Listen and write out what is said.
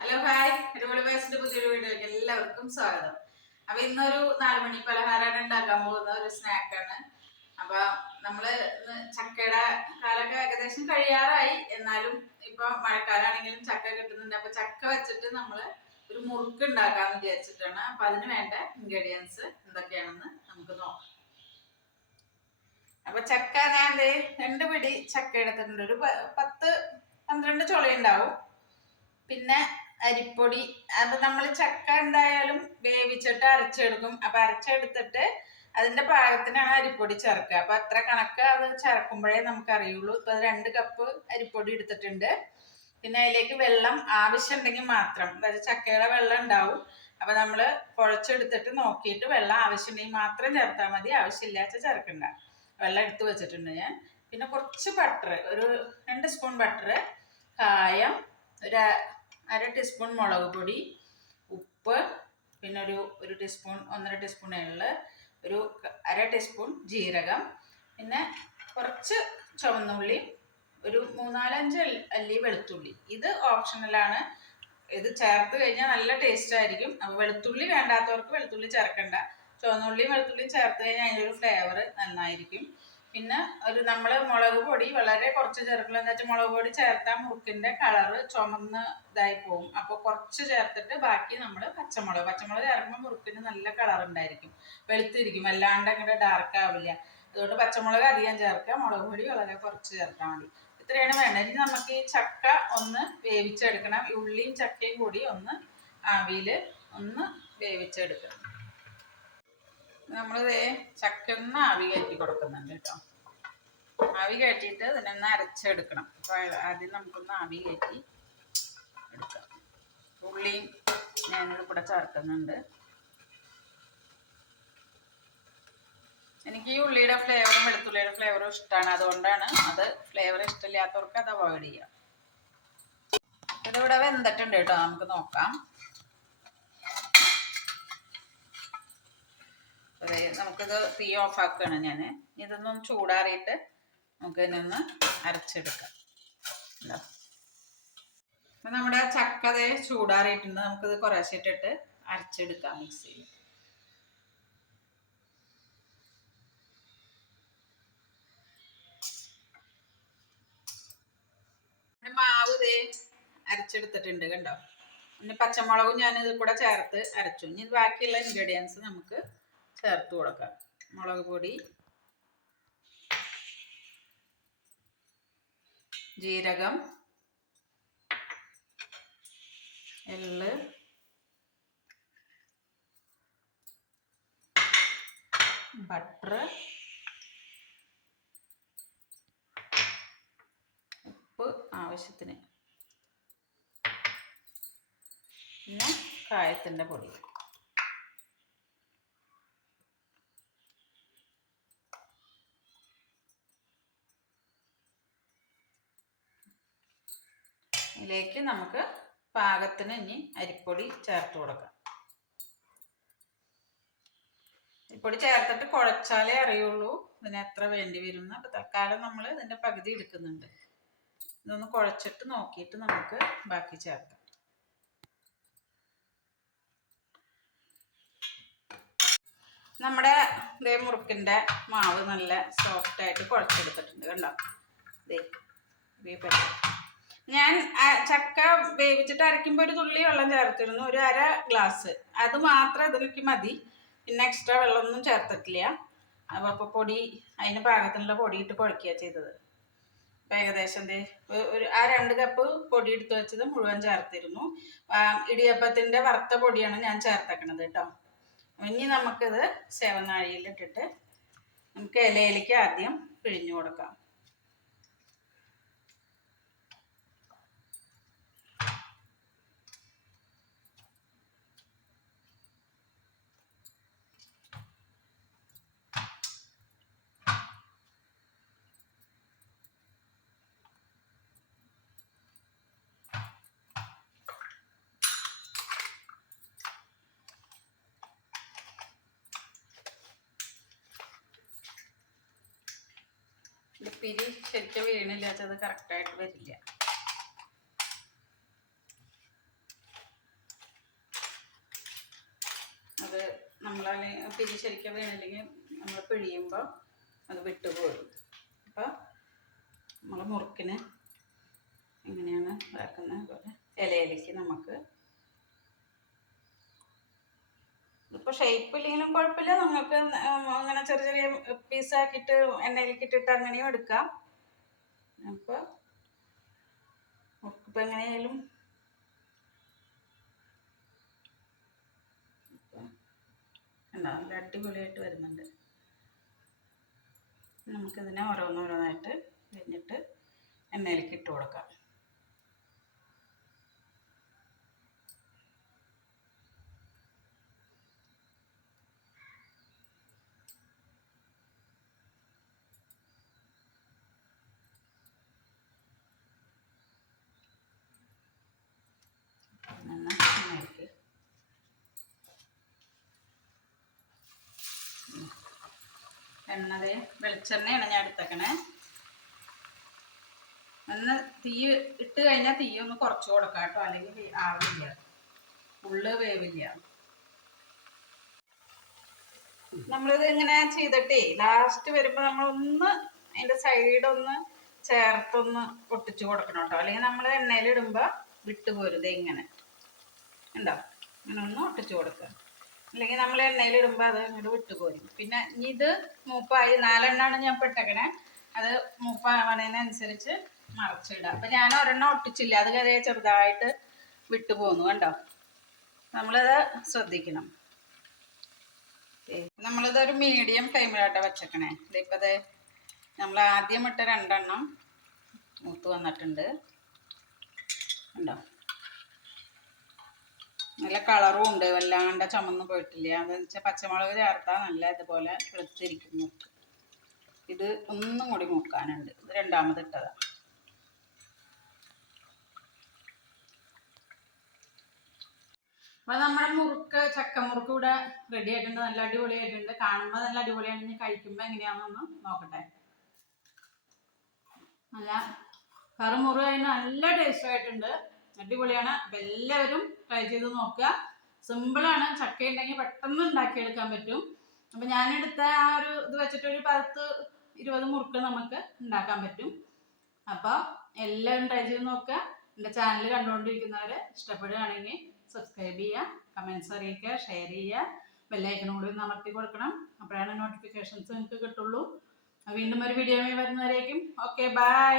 Hello hi അടിപൊളി വയസ്സിന്റെ പുതിയൊരു വീഡിയോയിലേക്ക് എല്ലാവർക്കും സ്വാഗതം. അപ്പൊ ഇന്നൊരു നാലുമണി പലഹാരമാണ് ഉണ്ടാക്കാൻ പോകുന്ന ഒരു സ്നാക്കാണ്. അപ്പൊ നമ്മൾ ചക്കയുടെ കാലൊക്കെ ഏകദേശം കഴിയാറായി. എന്നാലും ഇപ്പൊ മഴക്കാലാണെങ്കിലും ചക്ക കിട്ടുന്നുണ്ട്. അപ്പൊ ചക്ക വെച്ചിട്ട് നമ്മൾ ഒരു മുറുക്ക് ഉണ്ടാക്കാന്ന് വിചാരിച്ചിട്ടാണ്. അപ്പൊ അതിന് വേണ്ട ഇൻഗ്രീഡിയൻസ് എന്തൊക്കെയാണെന്ന് നമുക്ക് നോക്കാം. അപ്പൊ ചക്ക ഞാൻ രണ്ട് പിടി ചക്ക എടുത്തിട്ടുണ്ട്. ഒരു പത്ത് പന്ത്രണ്ട് ചുളയുണ്ടാവും. പിന്നെ അരിപ്പൊടി. അപ്പൊ നമ്മൾ ചക്ക എന്തായാലും വേവിച്ചിട്ട് അരച്ചെടുക്കും. അപ്പൊ അരച്ചെടുത്തിട്ട് അതിന്റെ പാകത്തിനാണ് അരിപ്പൊടി ചേർക്കുക. അപ്പൊ അത്ര കണക്ക് അത് ചേർക്കുമ്പോഴേ നമുക്ക് അറിയുള്ളൂ ഇപ്പൊ രണ്ട് കപ്പ് അരിപ്പൊടി എടുത്തിട്ടുണ്ട്. പിന്നെ അതിലേക്ക് വെള്ളം ആവശ്യമുണ്ടെങ്കിൽ മാത്രം. അതായത് ചക്കയുടെ വെള്ളം ഉണ്ടാവും. അപ്പൊ നമ്മൾ കുഴച്ചെടുത്തിട്ട് നോക്കിയിട്ട് വെള്ളം ആവശ്യമുണ്ടെങ്കിൽ മാത്രം ചേർത്താൽ മതി. ആവശ്യമില്ലാച്ച ചേർക്കണ്ട. വെള്ളം എടുത്തു വെച്ചിട്ടുണ്ട് ഞാൻ. പിന്നെ കുറച്ച് ബട്ടർ ഒരു രണ്ട് സ്പൂൺ ബട്ടർ കായം ഒരു അര ടീസ്പൂൺ മുളക് പൊടി ഉപ്പ് പിന്നെ ഒരു ഒരു ടീസ്പൂൺ ഒന്നര ടീസ്പൂൺ എള്ള് ഒരു അര ടീസ്പൂൺ ജീരകം പിന്നെ കുറച്ച് ചുവന്നുള്ളി ഒരു മൂന്നാലഞ്ച് അല്ലി വെളുത്തുള്ളി. ഇത് ഓപ്ഷണലാണ് ഇത് ചേർത്ത് കഴിഞ്ഞാൽ നല്ല ടേസ്റ്റ് ആയിരിക്കും. അപ്പോൾ വെളുത്തുള്ളി വേണ്ടാത്തവർക്ക് വെളുത്തുള്ളി ചേർക്കണ്ട. ചുവന്നുള്ളിയും വെളുത്തുള്ളിയും ചേർത്ത് കഴിഞ്ഞാൽ അതിന്റെ ഒരു ഫ്ലേവർ നന്നായിരിക്കും. പിന്നെ ഒരു നമ്മൾ മുളക് പൊടി വളരെ കുറച്ച് ചേർക്കണം എന്താ വെച്ചാൽ മുളക് പൊടി ചേർത്താൽ മുറുക്കിന്റെ കളറ് ചുമന്ന് ഇതായി പോകും അപ്പോൾ കുറച്ച് ചേർത്തിട്ട് ബാക്കി നമ്മൾ പച്ചമുളക് പച്ചമുളക് ചേർക്കുമ്പോൾ മുറുക്കിന് നല്ല കളർ ഉണ്ടായിരിക്കും. വെളുത്തിരിക്കും അല്ലാണ്ട് അങ്ങോട്ട് ഡാർക്ക് ആവില്ല. അതുകൊണ്ട് പച്ചമുളക് അധികം ചേർക്കുക മുളക് പൊടി വളരെ കുറച്ച് ചേർത്താൽ മതി. ഇത്രയാണ് വേണ്ടത്. ഇനി നമുക്ക് ഈ ചക്ക ഒന്ന് വേവിച്ചെടുക്കണം. ഈ ഉള്ളിയും ചക്കയും കൂടി ഒന്ന് ആവിയിൽ ഒന്ന് വേവിച്ചെടുക്കണം. നമ്മൾ ചക്കന്ന് ആവി കയറ്റി കൊടുക്കുന്നുണ്ട് കേട്ടോ. ആവി കയറ്റിയിട്ട് ഇതിനൊന്ന് അരച്ചെടുക്കണം. അപ്പോൾ ആദ്യം നമുക്കൊന്ന് ആവി കയറ്റി എടുക്കാം. ഉള്ളിയും ഞാനിത് കൂടെ ചേർക്കുന്നുണ്ട്. എനിക്ക് ഈ ഉള്ളിയുടെ ഫ്ലേവറും വെളുത്തുള്ളിയുടെ ഫ്ലേവറും ഇഷ്ടമാണ് അതുകൊണ്ടാണ് അത് ഫ്ലേവർ ഇഷ്ടമില്ലാത്തവർക്ക് അത് അവോയ്ഡ് ചെയ്യാം. ഇതിവിടെ വെന്തിട്ടുണ്ട് കേട്ടോ. നമുക്ക് നോക്കാം. നമുക്കിത് തീ ഓഫ് ആക്കുകയാണ് ഞാൻ ഇതൊന്നും ചൂടാറിയിട്ട് നമുക്ക് ഇതിനൊന്ന് അരച്ചെടുക്കാം. ഇതാ. അപ്പൊ നമ്മുടെ ചക്ക ദേ ചൂടാറിയിട്ടുണ്ട്. നമുക്കിത് കുറേശ്ശെ ഇട്ടിട്ട് അരച്ചെടുക്കാം മിക്സിയിൽ. മാവ് ദേ അരച്ചെടുത്തിട്ടുണ്ട് കണ്ടോ? പിന്നെ പച്ചമുളകും ഞാൻ കൂടെ ചേർത്ത് അരച്ചു. ഇനി ബാക്കിയുള്ള ഇൻഗ്രീഡിയൻസ് നമുക്ക് ചേർത്ത് കൊടുക്കാം. മുളക് പൊടി ജീരകം എള്ള് ബട്ടർ ഉപ്പ് ആവശ്യത്തിന്. പിന്നെ കായത്തിന്റെ പൊടി. ഇതിലേക്ക് നമുക്ക് പാകത്തിന് ഇനി അരിപ്പൊടി ചേർത്ത് കൊടുക്കാം. അരിപ്പൊടി ചേർത്തിട്ട് കുഴച്ചാലേ അറിയുള്ളൂ ഇതിന് എത്ര വേണ്ടി വരും അപ്പൊ തൽക്കാലം നമ്മൾ ഇതിന്റെ പകുതി എടുക്കുന്നുണ്ട്. ഇതൊന്ന് കുഴച്ചിട്ട് നോക്കിയിട്ട് നമുക്ക് ബാക്കി ചേർക്കാം. നമ്മുടെ ഇതേ മുറുക്കിന്റെ മാവ് നല്ല സോഫ്റ്റ് ആയിട്ട് കുഴച്ചെടുത്തിട്ടുണ്ട് കണ്ടോ? ദേ ഈ പരുവം. ഞാൻ ചക്ക വേവിച്ചിട്ട് അരയ്ക്കുമ്പോൾ ഒരു തുള്ളി വെള്ളം ചേർത്തിരുന്നു ഒരു അര ഗ്ലാസ് അത് മാത്രം ഇതിലേക്ക് മതി. പിന്നെ എക്സ്ട്രാ വെള്ളമൊന്നും ചേർത്തിട്ടില്ല. അപ്പോൾ പൊടി അതിന് പാകത്തിനുള്ള പൊടി ഇട്ട് കുഴക്കുക ചെയ്തത് ഏകദേശം ഒരു ആ രണ്ട് കപ്പ് പൊടി എടുത്ത് വെച്ചത് മുഴുവൻ ചേർത്തിരുന്നു. ഇടിയപ്പത്തിന്റെ വറുത്ത പൊടിയാണ് ഞാൻ ചേർത്തേക്കണത് കേട്ടോ. ഇനി നമുക്കിത് സേവനാഴിയിലിട്ടിട്ട് നമുക്ക് ഇലയിലേക്ക് ആദ്യം പിഴിഞ്ഞു കൊടുക്കാം. ഉപ്പിരി ശരിക്കും വീണില്ലാത്തത് കറക്റ്റായിട്ട് വരില്ല. അത് നമ്മളെ പിരി ശരിക്കും വീണില്ലെങ്കിൽ നമ്മൾ പിഴിയുമ്പോൾ അത് വിട്ടുപോകും. അപ്പൊ നമ്മൾ മുറുക്കിന് എങ്ങനെയാണ് ഇതാക്കുന്നത്? പോലെ ഇലയിലേക്ക് നമുക്ക് ഇപ്പോൾ ഷേപ്പ് ഇല്ലെങ്കിലും കുഴപ്പമില്ല. നമുക്ക് അങ്ങനെ ചെറിയ ചെറിയ പീസാക്കിയിട്ട് എണ്ണയിലേക്ക് എണ്ണയിലേക്കിട്ടിട്ട് അങ്ങനെയും എടുക്കാം. അപ്പോൾ ഇപ്പം എങ്ങനെയായാലും. അടിപൊളിയായിട്ട് വരുന്നുണ്ട്. നമുക്കിതിനെ ഓരോന്നോരോന്നായിട്ട് കഴിഞ്ഞിട്ട് എണ്ണയിലേക്ക് ഇട്ട് കൊടുക്കാം നിന്ന് എണ്ണയിലേക്ക് എണ്ണത് വെളിച്ചെണ്ണയാണ് ഞാൻ എടുത്തേക്കണേ. ഒന്ന് തീ ഇട്ട് കഴിഞ്ഞാൽ തീ ഒന്ന് കുറച്ച് കൊടുക്കാം കേട്ടോ അല്ലെങ്കിൽ ആവില്ല. ഉള്ള് വേവില്ല. നമ്മളിത് ഇങ്ങനെ ചെയ്തിട്ടേ ലാസ്റ്റ് വരുമ്പോൾ നമ്മളൊന്ന് അതിന്റെ സൈഡൊന്ന് ചേർത്തൊന്ന് ഒട്ടിച്ചു കൊടുക്കണം കേട്ടോ. അല്ലെങ്കിൽ നമ്മൾ എണ്ണയിലിടുമ്പോൾ വിട്ടു പോരുത് ഇങ്ങനെ. ഉണ്ടോ ഇങ്ങനെ ഒന്ന് ഒട്ടിച്ചു കൊടുക്കുക. അല്ലെങ്കിൽ നമ്മൾ എണ്ണയിൽ ഇടുമ്പോൾ അത് അങ്ങോട്ട് വിട്ടുപോരും പിന്നെ ഇത് മൂപ്പായി നാലെണ്ണാണ് ഞാൻ പെട്ടക്കണേ. അത് മൂപ്പാവണതിനനുസരിച്ച് മറച്ചിടാം. അപ്പം ഞാൻ ഒരെണ്ണം ഒട്ടിച്ചില്ല. അത് കരയെ ചെറുതായിട്ട് വിട്ടു പോന്നു കണ്ടോ? നമ്മളത് ശ്രദ്ധിക്കണം. നമ്മളിത് ഒരു മീഡിയം ഫ്ലെയിമിലാട്ടോ വെച്ചേക്കണേ. ഇതിപ്പോൾ ഇത് നമ്മൾ ആദ്യം ഇട്ട രണ്ടെണ്ണം മൂത്ത് വന്നിട്ടുണ്ട്. ഉണ്ടോ നല്ല കളറും ഉണ്ട്. വല്ലാണ്ട് ചുമന്ന് പോയിട്ടില്ല. അതെന്ന് വെച്ചാൽ പച്ചമുളക് ചേർത്താൽ നല്ല ഇതുപോലെ വെളുത്തിരിക്കും മൂക്ക് ഇത് ഒന്നും കൂടി മൂക്കാനുണ്ട്. ഇത് രണ്ടാമത് ഇട്ടതാ. അപ്പൊ നമ്മുടെ മുറുക്ക് ചക്ക മുറുക്ക് ഇവിടെ റെഡി ആയിട്ടുണ്ട്. നല്ല അടിപൊളിയായിട്ടുണ്ട്. കാണുമ്പോൾ നല്ല അടിപൊളിയാണ് ഇനി കഴിക്കുമ്പോൾ എങ്ങനെയാണെന്നൊന്ന് നോക്കട്ടെ. നല്ല കറുമുറു കഴിഞ്ഞാൽ നല്ല ടേസ്റ്റ് ആയിട്ടുണ്ട്. അടിപൊളിയാണ്. അപ്പൊ എല്ലാവരും ട്രൈ ചെയ്ത് നോക്കുക. സിമ്പിളാണ് ചക്ക ഉണ്ടെങ്കിൽ പെട്ടെന്ന് ഉണ്ടാക്കിയെടുക്കാൻ പറ്റും. അപ്പൊ ഞാനെടുത്ത ആ ഒരു ഇത് വെച്ചിട്ട് ഒരു പത്ത് ഇരുപത് മുറുക്ക് നമുക്ക് ഉണ്ടാക്കാൻ പറ്റും. അപ്പോൾ എല്ലാവരും ട്രൈ ചെയ്ത് നോക്കുക. എന്റെ ചാനൽ കണ്ടുകൊണ്ടിരിക്കുന്നവർ ഇഷ്ടപ്പെടുകയാണെങ്കിൽ സബ്സ്ക്രൈബ് ചെയ്യുക കമൻസ് അറിയിക്കുക ഷെയർ ചെയ്യുക. ബെല്ലൈക്കനോടും കൂടി അമർത്തി കൊടുക്കണം. അപ്പോഴാണ് നോട്ടിഫിക്കേഷൻസ് നിങ്ങൾക്ക് കിട്ടുള്ളൂ. വീണ്ടും ഒരു വീഡിയോ വരുന്നവരേക്കും. Okay bye